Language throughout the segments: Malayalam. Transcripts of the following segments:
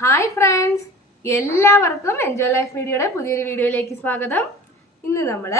ഹായ് ഫ്രണ്ട്സ്, എല്ലാവർക്കും എൻജോയ് ലൈഫ് മീഡിയയുടെ പുതിയൊരു വീഡിയോയിലേക്ക് സ്വാഗതം. ഇന്ന് നമ്മൾ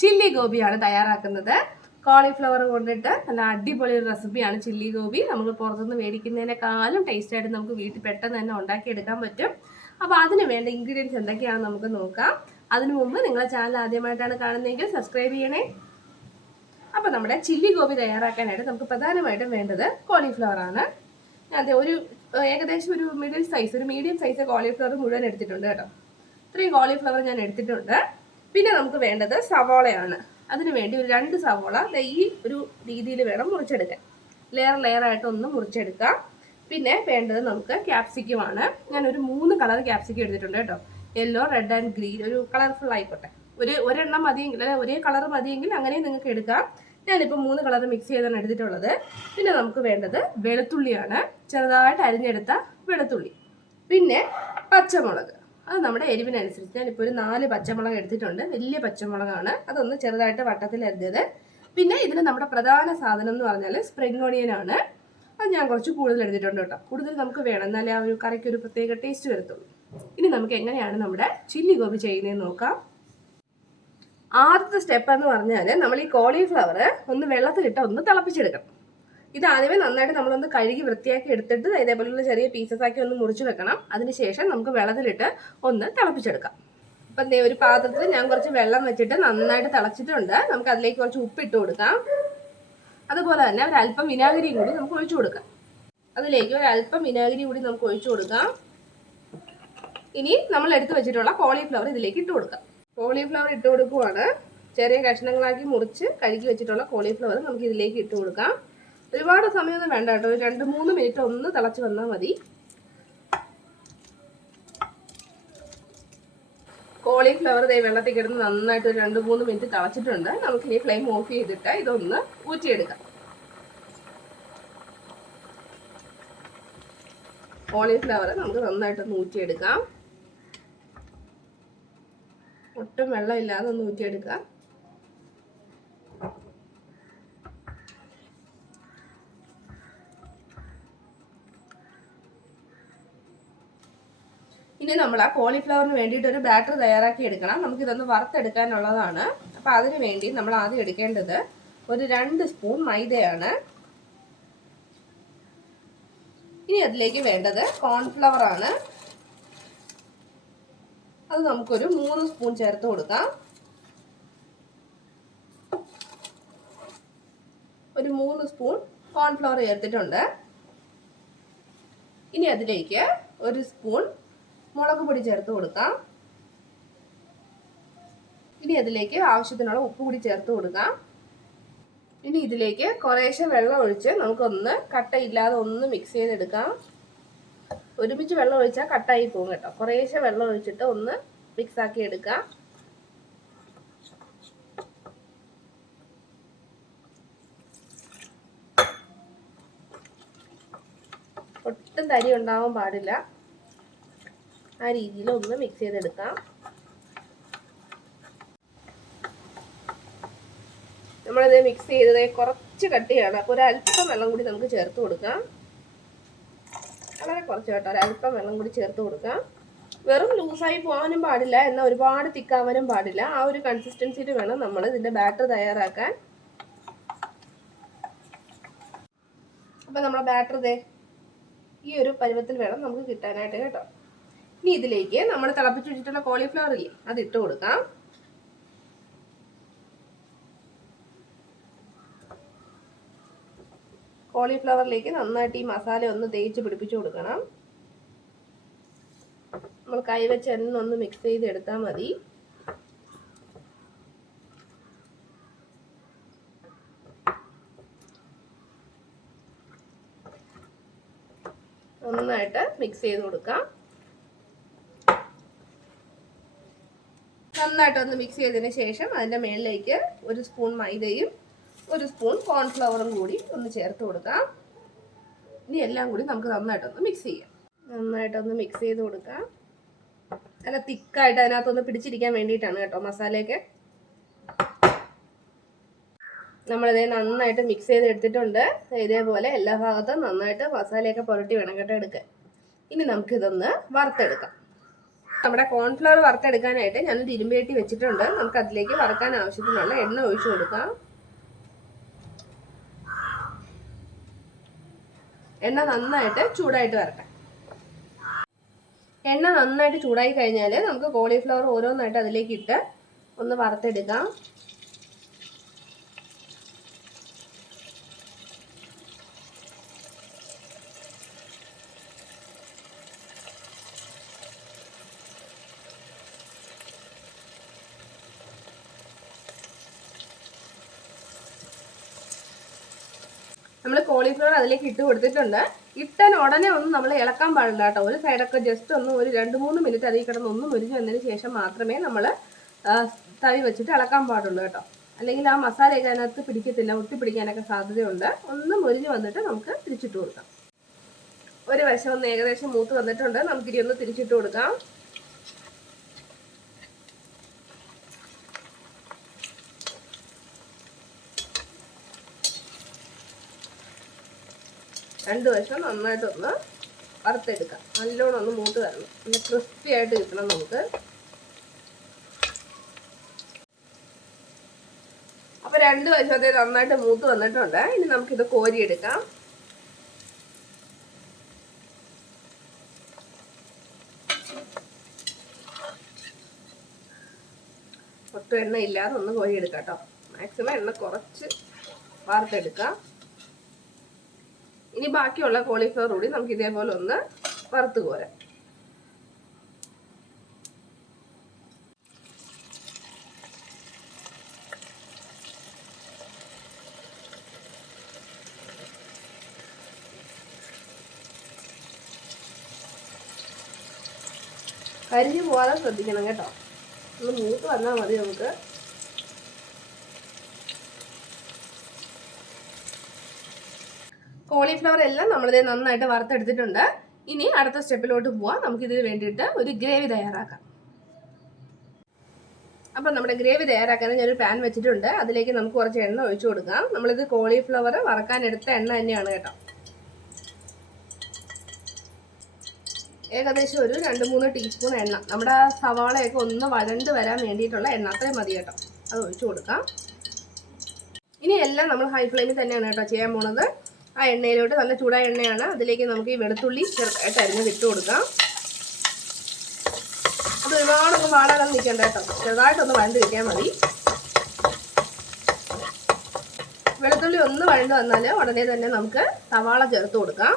ചില്ലി ഗോപിയാണ് തയ്യാറാക്കുന്നത്. കോളിഫ്ലവർ കൊണ്ടിട്ട് നല്ല അടിപൊളി ഒരു റെസിപ്പിയാണ് ചില്ലി ഗോപി. നമുക്ക് പുറത്തുനിന്ന് മേടിക്കുന്നതിനേക്കാളും ടേസ്റ്റ് ആയിട്ട് നമുക്ക് വീട്ടിൽ പെട്ടെന്ന് തന്നെ ഉണ്ടാക്കിയെടുക്കാൻ പറ്റും. അപ്പോൾ അതിന് വേണ്ട ഇൻഗ്രീഡിയൻസ് എന്തൊക്കെയാണെന്ന് നമുക്ക് നോക്കാം. അതിനു മുമ്പ് നിങ്ങളെ ചാനൽ ആദ്യമായിട്ടാണ് കാണുന്നതെങ്കിൽ സബ്സ്ക്രൈബ് ചെയ്യണേ. അപ്പോൾ നമ്മുടെ ചില്ലി ഗോപി തയ്യാറാക്കാനായിട്ട് നമുക്ക് പ്രധാനമായിട്ടും വേണ്ടത് കോളിഫ്ലവർ ആണ്. അതെ, ഏകദേശം ഒരു മീഡിയം സൈസ് കോളിഫ്ലവർ മുഴുവൻ എടുത്തിട്ടുണ്ട് കേട്ടോ. ഇത്രയും കോളിഫ്ലവർ ഞാൻ എടുത്തിട്ടുണ്ട്. പിന്നെ നമുക്ക് വേണ്ടത് സവോളയാണ്. അതിന് വേണ്ടി ഒരു 2 സവോള ഈ ഒരു രീതിയിൽ വേണം മുറിച്ചെടുക്കാൻ. ലെയർ ആയിട്ട് ഒന്ന് മുറിച്ചെടുക്കാം. പിന്നെ വേണ്ടത് നമുക്ക് ക്യാപ്സിക്കമാണ്. ഞാനൊരു 3 കളർ ക്യാപ്സിക്കം എടുത്തിട്ടുണ്ട് കേട്ടോ. Yellow, red and green. ഒരു കളർഫുൾ ആയിക്കോട്ടെ. ഒരെണ്ണം മതിയെങ്കിൽ, അല്ലെ ഒരേ കളർ മതിയെങ്കിൽ അങ്ങനെയും നിങ്ങൾക്ക് എടുക്കാം. ഞാനിപ്പോൾ 3 കളർ മിക്സ് ചെയ്താണ് എടുത്തിട്ടുള്ളത്. പിന്നെ നമുക്ക് വേണ്ടത് വെളുത്തുള്ളിയാണ്, ചെറുതായിട്ട് അരിഞ്ഞെടുത്ത വെളുത്തുള്ളി. പിന്നെ പച്ചമുളക്, അത് നമ്മുടെ എരിവിനനുസരിച്ച്. ഞാനിപ്പോൾ ഒരു 4 പച്ചമുളക് എടുത്തിട്ടുണ്ട്. വലിയ പച്ചമുളകാണ്, അതൊന്ന് ചെറുതായിട്ട് വട്ടത്തിൽ അരിഞ്ഞത്. പിന്നെ ഇതിന് നമ്മുടെ പ്രധാന സാധനം എന്ന് പറഞ്ഞാൽ സ്പ്രിംഗ് ഓണിയൻ ആണ്. അത് ഞാൻ കുറച്ച് കൂടുതൽ എടുത്തിട്ടുണ്ട് കേട്ടോ. കൂടുതൽ നമുക്ക് വേണം, എന്നാലേ ആ ഒരു കറിക്ക് ഒരു പ്രത്യേക ടേസ്റ്റ് വരത്തുള്ളൂ. ഇനി നമുക്ക് എങ്ങനെയാണ് നമ്മുടെ ചില്ലി ഗോബി ചെയ്യുന്നതെന്ന് നോക്കാം. ആദ്യത്തെ സ്റ്റെപ്പ് എന്ന് പറഞ്ഞാൽ നമ്മൾ ഈ കോളിഫ്ലവർ ഒന്ന് വെള്ളത്തിലിട്ട് ഒന്ന് തിളപ്പിച്ചെടുക്കണം. ഇത് ആദ്യമേ നന്നായിട്ട് നമ്മളൊന്ന് കഴുകി വൃത്തിയാക്കി എടുത്തിട്ട് ഇതേപോലുള്ള ചെറിയ പീസസ് ആക്കി ഒന്ന് മുറിച്ച് വെക്കണം. അതിനുശേഷം നമുക്ക് വെള്ളത്തിലിട്ട് ഒന്ന് തിളപ്പിച്ചെടുക്കാം. അപ്പം ഒരു പാത്രത്തിൽ ഞാൻ കുറച്ച് വെള്ളം വെച്ചിട്ട് നന്നായിട്ട് തിളച്ചിട്ടുണ്ട്. നമുക്ക് അതിലേക്ക് കുറച്ച് ഉപ്പിട്ട് കൊടുക്കാം. അതുപോലെ തന്നെ ഒരല്പം വിനാഗിരിയും കൂടി നമുക്ക് ഒഴിച്ചു കൊടുക്കാം. അതിലേക്ക് ഒരല്പം വിനാഗിരി കൂടി നമുക്ക് ഒഴിച്ചു കൊടുക്കാം. ഇനി നമ്മൾ എടുത്തു വെച്ചിട്ടുള്ള കോളിഫ്ലവർ ഇതിലേക്ക് ഇട്ട് കൊടുക്കാം. കോളിഫ്ലവർ ഇട്ട് കൊടുക്കുവാണ്. ചെറിയ കഷ്ണങ്ങളാക്കി മുറിച്ച് കഴുകി വെച്ചിട്ടുള്ള കോളിഫ്ലവർ നമുക്ക് ഇതിലേക്ക് ഇട്ട് കൊടുക്കാം. ഒരുപാട് സമയമൊന്നും വേണ്ട കേട്ടോ. ഒരു 2-3 മിനിറ്റ് ഒന്ന് തിളച്ച് വന്നാൽ മതി. കോളിഫ്ലവർ വെള്ളത്തിൽ കിടന്ന് നന്നായിട്ട് ഒരു 2-3 മിനിറ്റ് തിളച്ചിട്ടുണ്ട്. നമുക്കിനി ഫ്ലെയിം ഓഫ് ചെയ്തിട്ട് ഇതൊന്ന് ഊറ്റിയെടുക്കാം. കോളിഫ്ലവർ നമുക്ക് നന്നായിട്ടൊന്ന് ഊറ്റിയെടുക്കാം. ഒട്ടും വെള്ളമില്ലാതെ ഒന്ന് ഊറ്റിയെടുക്കാം. ഇനി നമ്മൾ ആ കോളിഫ്ലവറിന് വേണ്ടിയിട്ട് ഒരു ബാറ്റർ തയ്യാറാക്കി എടുക്കണം. നമുക്കിതൊന്ന് വറുത്തെടുക്കാനുള്ളതാണ്. അപ്പം അതിന് വേണ്ടി നമ്മൾ ആദ്യം എടുക്കേണ്ടത് ഒരു 2 സ്പൂൺ മൈദയാണ്. ഇനി അതിലേക്ക് വേണ്ടത് കോൺഫ്ലവർ ആണ്. അത് നമുക്കൊരു 3 സ്പൂൺ ചേർത്ത് കൊടുക്കാം. ഒരു 3 സ്പൂൺ കോൺഫ്ലവർ ചേർത്തിട്ടുണ്ട്. ഇനി അതിലേക്ക് 1 സ്പൂൺ മുളക് പൊടി ചേർത്ത് കൊടുക്കാം. ഇനി അതിലേക്ക് ആവശ്യത്തിനുള്ള ഉപ്പ് കൂടി ചേർത്ത് കൊടുക്കാം. ഇനി ഇതിലേക്ക് കുറേശ്ശെ വെള്ളം ഒഴിച്ച് നമുക്കൊന്ന് കട്ടയില്ലാതെ ഒന്ന് മിക്സ് ചെയ്തെടുക്കാം. ഒരുമിച്ച് വെള്ളം ഒഴിച്ചാൽ കട്ടായി പോകും കേട്ടോ. കുറേശ്ശെ വെള്ളം ഒഴിച്ചിട്ട് ഒന്ന് മിക്സ് ആക്കി എടുക്കാം. ഒട്ടും തരി ഉണ്ടാവാൻ പാടില്ല. ആ രീതിയിൽ ഒന്ന് മിക്സ് ചെയ്തെടുക്കാം. നമ്മളിത് മിക്സ് ചെയ്തത് കുറച്ച് കട്ടിയാണ്. അപ്പോൾ ഒരല്പം വെള്ളം കൂടി നമുക്ക് ചേർത്ത് കൊടുക്കാം. വളരെ കുറച്ച് കേട്ടോ, ഒരല്പം വെള്ളം കൂടി ചേർത്ത് കൊടുക്കാം. വെറും ലൂസായി പോകാനും പാടില്ല, എന്നാൽ ഒരുപാട് തിക്കാവാനും പാടില്ല. ആ ഒരു കൺസിസ്റ്റൻസിയിൽ വേണം നമ്മൾ ഇതിൻ്റെ ബാറ്റർ തയ്യാറാക്കാൻ. അപ്പം നമ്മുടെ ബാറ്റർ ഈ ഒരു പരുവത്തിൽ വേണം നമുക്ക് കിട്ടാനായിട്ട് കേട്ടോ. ഇനി ഇതിലേക്ക് നമ്മൾ തിളപ്പിച്ച് വെച്ചിട്ടുള്ള കോളിഫ്ലവർ ഇല്ലേ, അത് ഇട്ട് കൊടുക്കാം. കോളിഫ്ലവറിലേക്ക് നന്നായിട്ട് ഈ മസാല ഒന്ന് തേച്ച് പിടിപ്പിച്ചു കൊടുക്കണം. നമ്മൾ കൈവച്ച് ഒന്ന് മിക്സ് ചെയ്ത് എടുത്താൽ മതി. നന്നായിട്ട് മിക്സ് ചെയ്ത് കൊടുക്കാം. നന്നായിട്ടൊന്ന് മിക്സ് ചെയ്തതിന് ശേഷം അതിൻ്റെ മേളിലേക്ക് 1 സ്പൂൺ മൈദയും 1 സ്പൂൺ കോൺഫ്ലവറും കൂടി ഒന്ന് ചേർത്ത് കൊടുക്കാം. ഇനി എല്ലാം കൂടി നമുക്ക് നന്നായിട്ടൊന്ന് മിക്സ് ചെയ്യാം. നന്നായിട്ടൊന്ന് മിക്സ് ചെയ്ത് കൊടുക്കാം. നല്ല തിക്കായിട്ട് അതിനകത്തൊന്ന് പിടിച്ചിരിക്കാൻ വേണ്ടിയിട്ടാണ് കേട്ടോ മസാലയൊക്കെ. നമ്മളിത് നന്നായിട്ട് മിക്സ് ചെയ്ത് എടുത്തിട്ടുണ്ട്. ഇതേപോലെ എല്ലാ ഭാഗത്തും നന്നായിട്ട് മസാലയൊക്കെ പുരട്ടി വേണം കേട്ടോ എടുക്കാൻ. ഇനി നമുക്കിതൊന്ന് വറുത്തെടുക്കാം. നമ്മുടെ കോൺഫ്ലവർ വറുത്തെടുക്കാനായിട്ട് ഞാനൊരു ഇരുമ്പേട്ടി വെച്ചിട്ടുണ്ട്. നമുക്ക് അതിലേക്ക് വറുക്കാൻ ആവശ്യത്തിനുള്ള എണ്ണ ഒഴിച്ചു കൊടുക്കാം. എണ്ണ നന്നായിട്ട് ചൂടായിട്ട് വരട്ടെ. എണ്ണ നന്നായിട്ട് ചൂടായി കഴിഞ്ഞാൽ നമുക്ക് കോളിഫ്ലവർ ഓരോന്നായിട്ട് അതിലേക്ക് ഇട്ട് ഒന്ന് വറുത്തെടുക്കാം. നമ്മൾ കോളിഫ്ലവർ അതിലേക്ക് ഇട്ട് കൊടുത്തിട്ടുണ്ട്. ഇട്ടന് ഉടനെ ഒന്നും നമ്മൾ ഇളക്കാൻ പാടില്ല കേട്ടോ. ഒരു സൈഡൊക്കെ ജസ്റ്റ് ഒന്ന് ഒരു 2-3 മിനിറ്റ് അതിൽ കിടന്ന് ഒന്ന് മുരിഞ്ഞ് വന്നതിന് ശേഷം മാത്രമേ നമ്മൾ തവി വെച്ചിട്ട് ഇളക്കാൻ പാടുള്ളൂ കേട്ടോ. അല്ലെങ്കിൽ ആ മസാലയൊക്കെ അതിനകത്ത് പിടിക്കത്തില്ല, ഒട്ടിപ്പിടിക്കാനൊക്കെ സാധ്യതയുണ്ട്. ഒന്ന് മുരിഞ്ഞ് വന്നിട്ട് നമുക്ക് തിരിച്ചിട്ട് കൊടുക്കാം. ഒരു വശം ഒന്ന് ഏകദേശം മൂത്ത് വന്നിട്ടുണ്ട്. നമുക്കിനി ഒന്ന് തിരിച്ചിട്ട് കൊടുക്കാം. രണ്ട് വശം നന്നായിട്ടൊന്ന് വറുത്തെടുക്കാം. നല്ലോണം ഒന്ന് മൂത്ത് വരണം, നല്ല ക്രിസ്പി ആയിട്ട് കിട്ടണം നമുക്ക്. അപ്പോൾ രണ്ട് വശത്തെ നന്നായിട്ട് മൂത്ത് വന്നിട്ടുണ്ട്. ഇനി നമുക്കിത് കോരിയെടുക്കാം. ഒട്ടും എണ്ണ ഇല്ലാതെ ഒന്ന് കോരിയെടുക്കാം കേട്ടോ. മാക്സിമം എണ്ണ കുറച്ച് വറുത്തെടുക്കാം. ഇനി ബാക്കിയുള്ള കോളിഫ്ലവർ കൂടി നമുക്ക് ഇതേപോലെ ഒന്ന് വറുത്ത് കോരാം. കരിഞ്ഞു പോകാതെ ശ്രദ്ധിക്കണം കേട്ടോ. ഒന്ന് മൂത്ത് വന്നാൽ മതി നമുക്ക്. കോളിഫ്ലവർ എല്ലാം നമ്മളിത് നന്നായിട്ട് വറുത്തെടുത്തിട്ടുണ്ട്. ഇനി അടുത്ത സ്റ്റെപ്പിലോട്ട് പോവാം. നമുക്കിതിന് വേണ്ടിയിട്ട് ഒരു ഗ്രേവി തയ്യാറാക്കാം. അപ്പം നമ്മുടെ ഗ്രേവി തയ്യാറാക്കാൻ ഞാനൊരു പാൻ വെച്ചിട്ടുണ്ട്. അതിലേക്ക് നമുക്ക് കുറച്ച് എണ്ണ ഒഴിച്ചു കൊടുക്കാം. നമ്മളിത് കോളിഫ്ലവർ വറക്കാൻ എടുത്ത എണ്ണ തന്നെയാണ് കേട്ടോ. ഏകദേശം ഒരു 2-3 ടീസ്പൂൺ എണ്ണ. നമ്മുടെ സവാളയൊക്കെ ഒന്ന് വഴണ്ട് വരാൻ വേണ്ടിയിട്ടുള്ള എണ്ണ അത്രയും മതി കേട്ടോ. അത് ഒഴിച്ചു കൊടുക്കാം. ഇനി എല്ലാം നമ്മൾ ഹൈ ഫ്ലെയിമിൽ തന്നെയാണ് കേട്ടോ ചെയ്യാൻ പോണത്. ആ എണ്ണയിലോട്ട്, നല്ല ചൂടായ എണ്ണയാണ്, അതിലേക്ക് നമുക്ക് ഈ വെളുത്തുള്ളി ചെറുതായിട്ട് അരിഞ്ഞ് ഇട്ട് കൊടുക്കാം. അത് ഒരുപാടൊന്നും വാടാതെ നിൽക്കണ്ട കേട്ടോ. ചെറുതായിട്ടൊന്ന് വഴണ്ട് കിട്ടിയാൽ മതി. വെളുത്തുള്ളി ഒന്ന് വഴണ്ട് വന്നാൽ ഉടനെ തന്നെ നമുക്ക് സവാള ചേർത്ത് കൊടുക്കാം.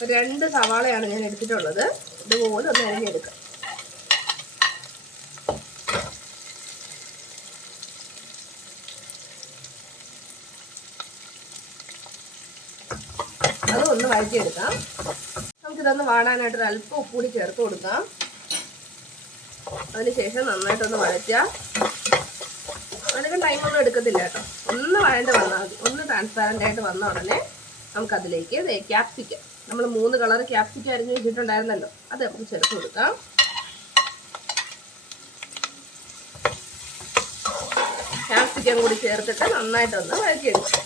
2 സവാളയാണ് ഞാൻ എടുത്തിട്ടുള്ളത്. ഇതുപോലെ ഒന്ന് അരിഞ്ഞെടുക്കാം. അതൊന്ന് വഴറ്റിയെടുക്കാം. നമുക്കിതൊന്ന് വാടാനായിട്ട് അല്പം ഉപ്പ് കൂടി ചേർത്ത് കൊടുക്കാം. അതിനുശേഷം നന്നായിട്ടൊന്ന് വഴറ്റുക. അധികം ടൈമൊന്നും എടുക്കത്തില്ല കേട്ടോ. ഒന്ന് വഴണ്ട് വന്നാൽ മതി. ഒന്ന് ട്രാൻസ്പാരൻ്റ് ആയിട്ട് വന്ന ഉടനെ നമുക്കതിലേക്ക് ക്യാപ്സിക്കം, നമ്മൾ 3 കളർ ക്യാപ്സിക്കം അരിഞ്ഞ് വെച്ചിട്ടുണ്ടായിരുന്നല്ലോ, അത് നമുക്ക് ചേർത്ത് കൊടുക്കാം. ക്യാപ്സിക്കം കൂടി ചേർത്തിട്ട് നന്നായിട്ടൊന്ന് വഴറ്റിയെടുക്കാം.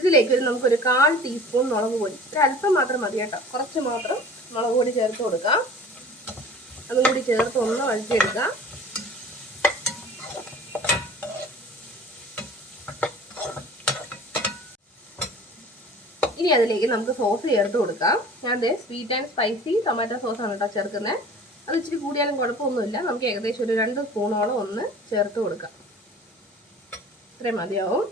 ഇതിലേക്ക് നമുക്കൊരു 1/4 ടീസ്പൂൺ മുളക് പൊടി, ഒരല്പം മാത്രം മതി കേട്ടോ, കുറച്ച് മാത്രം മുളക് പൊടി ചേർത്ത് കൊടുക്കാം. അതും കൂടി ചേർത്ത് ഒന്ന് വഴറ്റിയെടുക്കാം. ഇനി അതിലേക്ക് നമുക്ക് സോസ് ചേർത്ത് കൊടുക്കാം. ഞാൻ സ്വീറ്റ് ആൻഡ് സ്പൈസി ടൊമാറ്റോ സോസാണ് കേട്ടോ ചേർക്കുന്നത്. അത് ഇച്ചിരി കൂടിയാലും കുഴപ്പമൊന്നുമില്ല. നമുക്ക് ഏകദേശം ഒരു 2 സ്പൂണോളം ഒന്ന് ചേർത്ത് കൊടുക്കാം. ഇത്രയും മതിയാവും.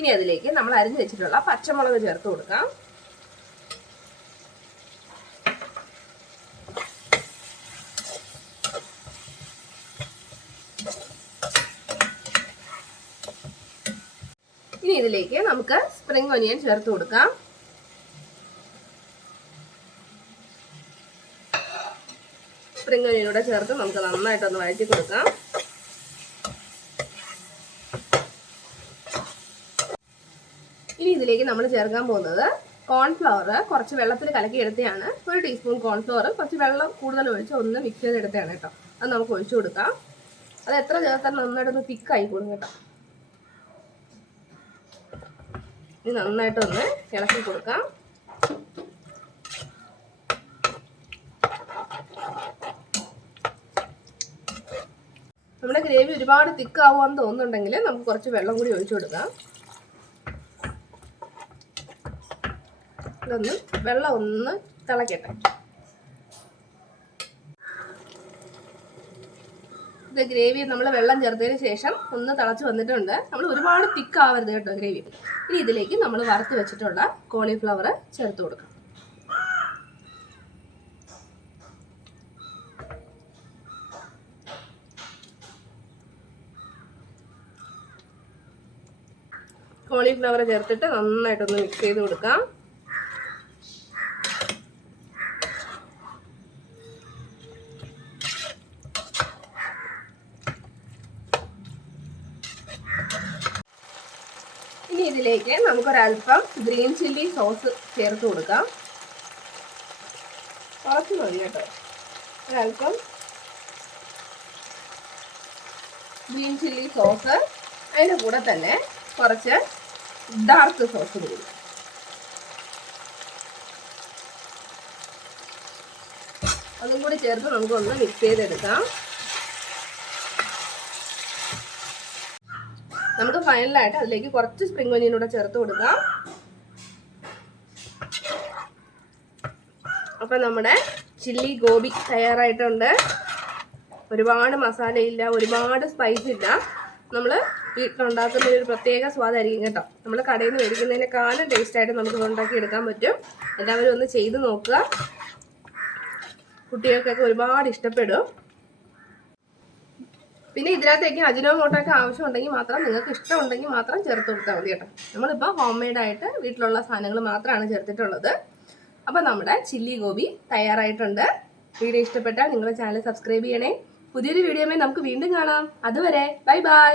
ഇനി അതിലേക്ക് നമ്മൾ അരിഞ്ഞു വെച്ചിട്ടുള്ള പച്ചമുളക് ചേർത്ത് കൊടുക്കാം. ഇനി ഇതിലേക്ക് നമുക്ക് സ്പ്രിംഗ് ഒനിയൻ ചേർത്ത് കൊടുക്കാം. സ്പ്രിംഗ് ഒനിയനൂടെ ചേർത്ത് നമുക്ക് നന്നായിട്ടൊന്ന് വഴറ്റി കൊടുക്കാം. ഇനി ഇതിലേക്ക് നമ്മൾ ചേർക്കാൻ പോകുന്നത് കോൺഫ്ലവർ കുറച്ച് വെള്ളത്തിൽ കലക്കി എടുത്തതാണ്. 1 ടീസ്പൂൺ കോൺഫ്ലവർ കുറച്ച് വെള്ളം കൂടുതൽ ഒഴിച്ച് ഒന്ന് മിക്സ് ചെയ്തെടുത്തതാണ് കേട്ടോ. അത് നമുക്ക് ഒഴിച്ചു കൊടുക്കാം. അത് എത്ര ചേർത്താൽ നന്നായിട്ടൊന്ന് തിക്കായി കൂടും കേട്ടോ. ഇത് നന്നായിട്ടൊന്ന് ഇളക്കി കൊടുക്കാം. നമ്മുടെ ഗ്രേവി ഒരുപാട് തിക്കാവുമെന്ന് തോന്നുന്നുണ്ടെങ്കിൽ നമുക്ക് കുറച്ച് വെള്ളം കൂടി ഒഴിച്ചു കൊടുക്കാം. ഇതൊന്ന് വെള്ളം ഒന്ന് തിളക്കട്ടെ. ഇത് ഗ്രേവി നമ്മൾ വെള്ളം ചേർത്തതിന് ശേഷം ഒന്ന് തിളച്ച് വന്നിട്ടുണ്ട്. നമ്മൾ ഒരുപാട് തിക്കാവരുത് കേട്ടോ ഗ്രേവി. ഇനി ഇതിലേക്ക് നമ്മൾ വറുത്ത് വെച്ചിട്ടുള്ള കോളിഫ്ലവർ ചേർത്ത് കൊടുക്കാം. കോളിഫ്ലവർ ചേർത്തിട്ട് നന്നായിട്ടൊന്ന് മിക്സ് ചെയ്ത് കൊടുക്കാം. ഇനി ഇതിലേക്ക് നമുക്കൊരൽപ്പം ഗ്രീൻ ചില്ലി സോസ് ചേർത്ത് കൊടുക്കാം. കുറച്ച് മതി കേട്ടോ. ഒരൽപ്പം ഗ്രീൻ ചില്ലി സോസ്, അതിൻ്റെ കൂടെ തന്നെ കുറച്ച് ഡാർക്ക് സോസ് കൂടി. അതും കൂടി ചേർത്ത് നമുക്കൊന്ന് മിക്സ് ചെയ്തെടുക്കാം. നമുക്ക് ഫൈനലായിട്ട് അതിലേക്ക് കുറച്ച് സ്പ്രിംഗ് ഒനിയൻ കൂടെ ചേർത്ത് കൊടുക്കാം. അപ്പം നമ്മുടെ ചില്ലി ഗോബി തയ്യാറായിട്ടുണ്ട്. ഒരുപാട് മസാലയില്ല, ഒരുപാട് സ്പൈസ് ഇല്ല. നമ്മൾ വീട്ടിലുണ്ടാക്കുന്ന ഒരു പ്രത്യേക സ്വാദായിരിക്കും കേട്ടോ. നമ്മൾ കടയിൽ നിന്ന് മേടിക്കുന്നതിനേക്കാളും ടേസ്റ്റായിട്ട് നമുക്ക് ഉണ്ടാക്കി എടുക്കാൻ പറ്റും. എല്ലാവരും ഒന്ന് ചെയ്ത് നോക്കുക. കുട്ടികൾക്കൊക്കെ ഒരുപാട് ഇഷ്ടപ്പെടും. പിന്നെ ഇതിനകത്തേക്ക് അജിനോമോട്ടോയൊക്കെ ആവശ്യമുണ്ടെങ്കിൽ മാത്രം, നിങ്ങൾക്ക് ഇഷ്ടമുണ്ടെങ്കിൽ മാത്രം ചേർത്ത് കൊടുത്താൽ മതി കേട്ടോ. നമ്മളിപ്പോൾ ഹോം മെയ്ഡായിട്ട് വീട്ടിലുള്ള സാധനങ്ങൾ മാത്രമാണ് ചേർത്തിട്ടുള്ളത്. അപ്പോൾ നമ്മുടെ ചില്ലി ഗോബി തയ്യാറായിട്ടുണ്ട്. വീഡിയോ ഇഷ്ടപ്പെട്ടാൽ നിങ്ങളുടെ ചാനൽ സബ്സ്ക്രൈബ് ചെയ്യണേ. പുതിയൊരു വീഡിയോയുമായി നമുക്ക് വീണ്ടും കാണാം. അതുവരെ ബൈ ബൈ.